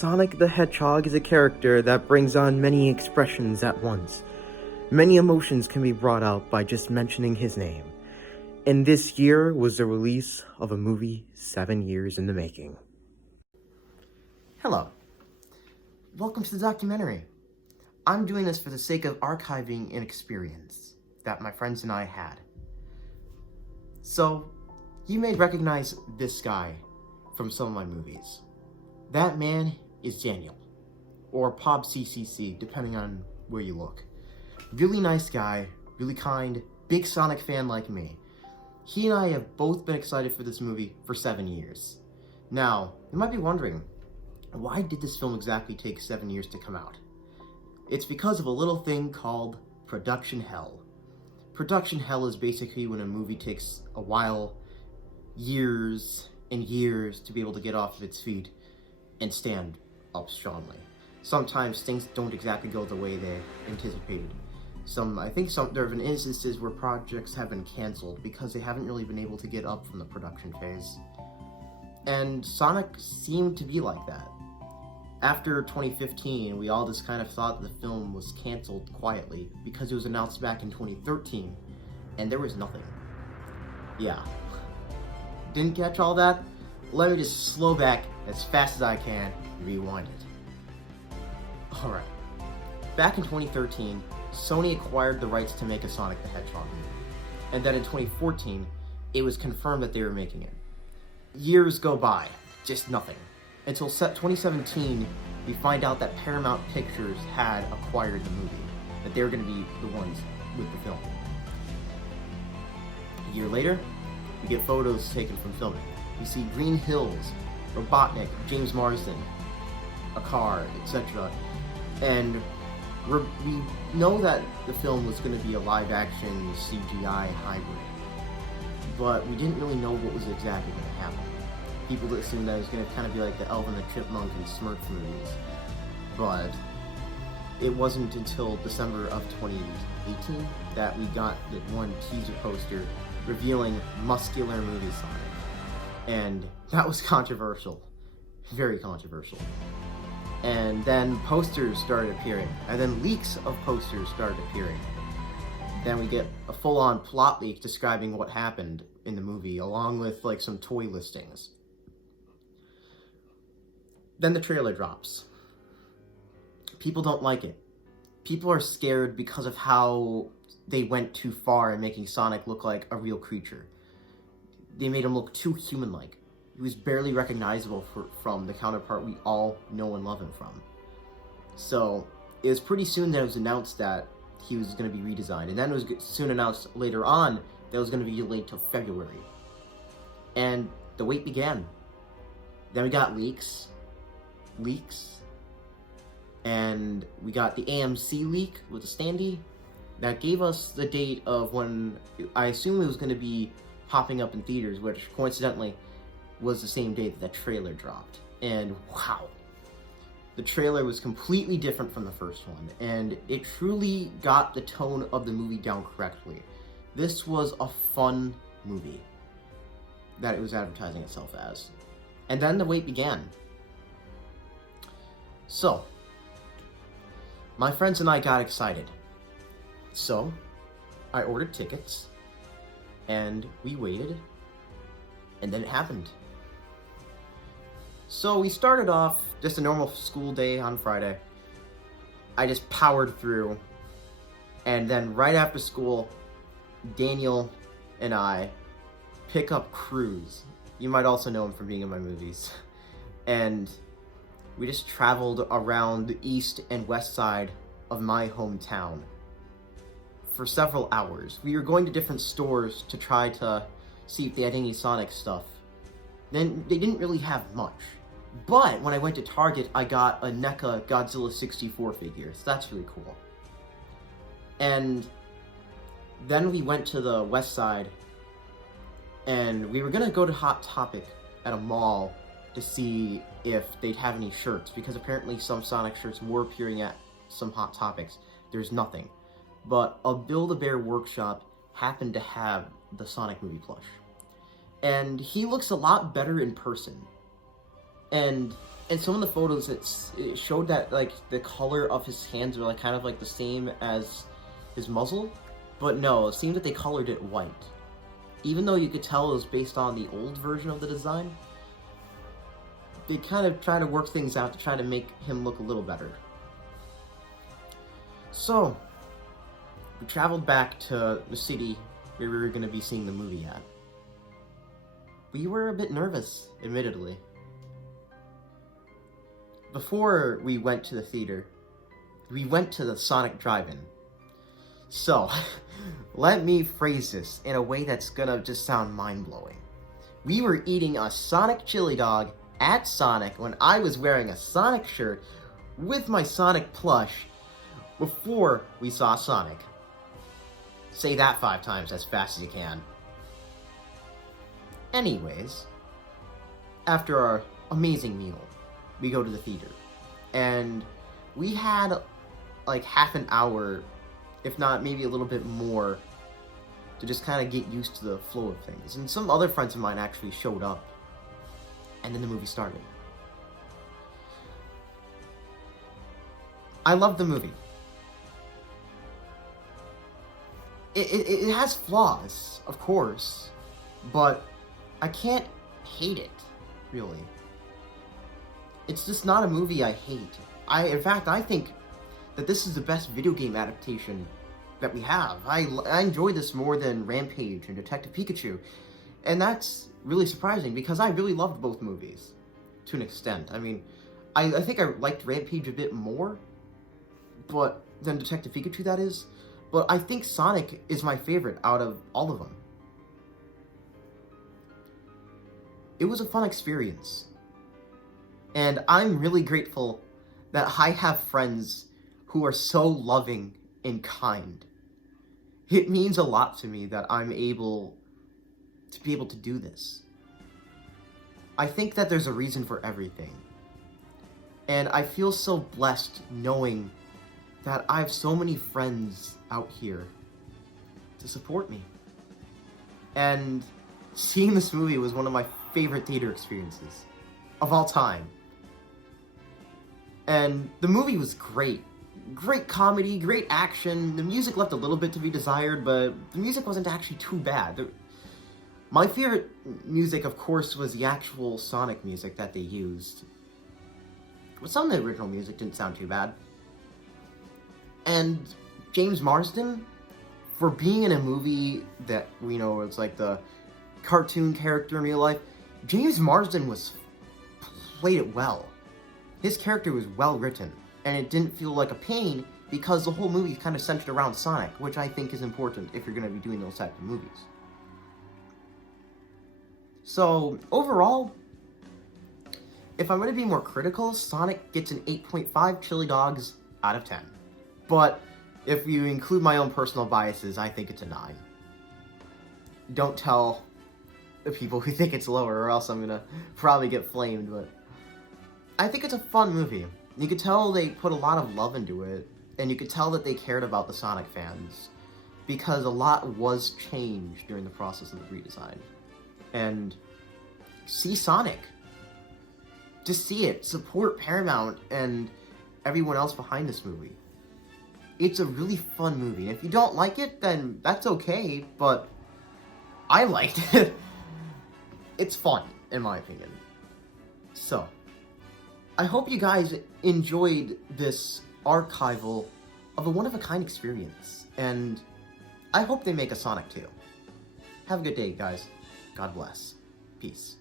Sonic the Hedgehog is a character that brings on many expressions at once. Many emotions can be brought out by just mentioning his name. And this year was the release of a movie 7 years in the making. Hello. Welcome to the documentary. I'm doing this for the sake of archiving an experience that my friends and I had. So, you may recognize this guy from some of my movies. That man is Daniel, or Pob CCC, depending on where you look. Really nice guy, really kind, big Sonic fan like me. He and I have both been excited for this movie for 7 years. Now, you might be wondering, why did this film exactly take 7 years to come out? It's because of a little thing called production hell. Production hell is basically when a movie takes a while, years and years, to be able to get off of its feet and stand up strongly. Sometimes things don't exactly go the way they anticipated. There have been instances where projects have been canceled because they haven't really been able to get up from the production phase. And Sonic seemed to be like that. After 2015, we all just kind of thought the film was canceled quietly because it was announced back in 2013, and there was nothing. Yeah. Didn't catch all that? Let me just slow back as fast as I can and rewind it. Alright. Back in 2013, Sony acquired the rights to make a Sonic the Hedgehog movie. And then in 2014, it was confirmed that they were making it. Years go by, just nothing. Until 2017, we find out that Paramount Pictures had acquired the movie, that they were going to be the ones with the film. A year later, we get photos taken from filming. We see Green Hills, Robotnik, James Marsden, a car, etc. And we know that the film was going to be a live-action CGI hybrid, but we didn't really know what was exactly going to happen. People assumed that it was going to kind of be like the Alvin the Chipmunk and Smurf movies, but it wasn't until December of 2018 that we got the one teaser poster revealing muscular movie Sonic. And that was controversial. Very controversial. And then posters started appearing. And then leaks of posters started appearing. Then we get a full-on plot leak describing what happened in the movie, along with like some toy listings. Then the trailer drops. People don't like it. People are scared because of how they went too far in making Sonic look like a real creature. They made him look too human-like. He was barely recognizable from the counterpart we all know and love him from. So, it was pretty soon that it was announced that he was going to be redesigned. And then it was soon announced later on that it was going to be delayed till February. And the wait began. Then we got leaks. And we got the AMC leak with the standee. That gave us the date of when I assume it was going to be popping up in theaters, which coincidentally was the same day that trailer dropped. And wow, the trailer was completely different from the first one, and it truly got the tone of the movie down correctly. This was a fun movie that it was advertising itself as. And then the wait began. So, my friends and I got excited. So, I ordered tickets, and we waited, and then it happened. So we started off just a normal school day on Friday. I just powered through, and then right after school, Daniel and I pick up Cruz. You might also know him from being in my movies. And we just traveled around the east and west side of my hometown for several hours. We were going to different stores to try to see if they had any Sonic stuff. Then they didn't really have much. But when I went to Target, I got a NECA Godzilla 64 figure, so that's really cool. And then we went to the west side, and we were gonna go to Hot Topic at a mall to see if they'd have any shirts, because apparently some Sonic shirts were appearing at some Hot Topics. There's nothing. But a Build-A-Bear workshop happened to have the Sonic movie plush. And he looks a lot better in person. And in some of the photos, it showed that like the color of his hands were like kind of like the same as his muzzle, but no, it seemed that they colored it white. Even though you could tell it was based on the old version of the design, they kind of try to work things out to try to make him look a little better. So, we traveled back to the city where we were going to be seeing the movie at. We were a bit nervous, admittedly. Before we went to the theater, we went to the Sonic Drive-In. So, let me phrase this in a way that's gonna just sound mind-blowing. We were eating a Sonic chili dog at Sonic when I was wearing a Sonic shirt with my Sonic plush before we saw Sonic. Say that 5 times as fast as you can. Anyways, after our amazing meal, we go to the theater. And we had like half an hour, if not maybe a little bit more, to just kind of get used to the flow of things. And some other friends of mine actually showed up. And then the movie started. I love the movie. It has flaws, of course, but I can't hate it, really. It's just not a movie I hate. In fact, I think that this is the best video game adaptation that we have. I enjoy this more than Rampage and Detective Pikachu, and that's really surprising because I really loved both movies, to an extent. I mean, I think I liked Rampage a bit more, but than Detective Pikachu, that is. But I think Sonic is my favorite out of all of them. It was a fun experience. And I'm really grateful that I have friends who are so loving and kind. It means a lot to me that I'm able to be able to do this. I think that there's a reason for everything. And I feel so blessed knowing that I have so many friends out here to support me. And seeing this movie was one of my favorite theater experiences of all time. And the movie was great. Great comedy, great action. The music left a little bit to be desired, but the music wasn't actually too bad. My favorite music, of course, was the actual Sonic music that they used. But some of the original music didn't sound too bad. And James Marsden, for being in a movie that, you know, it's like the cartoon character in real life, James Marsden played it well. His character was well written, and it didn't feel like a pain because the whole movie is kind of centered around Sonic, which I think is important if you're going to be doing those types of movies. So, overall, if I'm going to be more critical, Sonic gets an 8.5 chili dogs out of 10. But if you include my own personal biases, I think it's a 9. Don't tell the people who think it's lower, or else I'm going to probably get flamed, but I think it's a fun movie. You could tell they put a lot of love into it, and you could tell that they cared about the Sonic fans, because a lot was changed during the process of the redesign. And see Sonic. Just see it. Support Paramount and everyone else behind this movie. It's a really fun movie. If you don't like it, then that's okay, but I liked it. It's fun, in my opinion. So, I hope you guys enjoyed this archival of a one-of-a-kind experience, and I hope they make a Sonic 2. Have a good day, guys. God bless. Peace.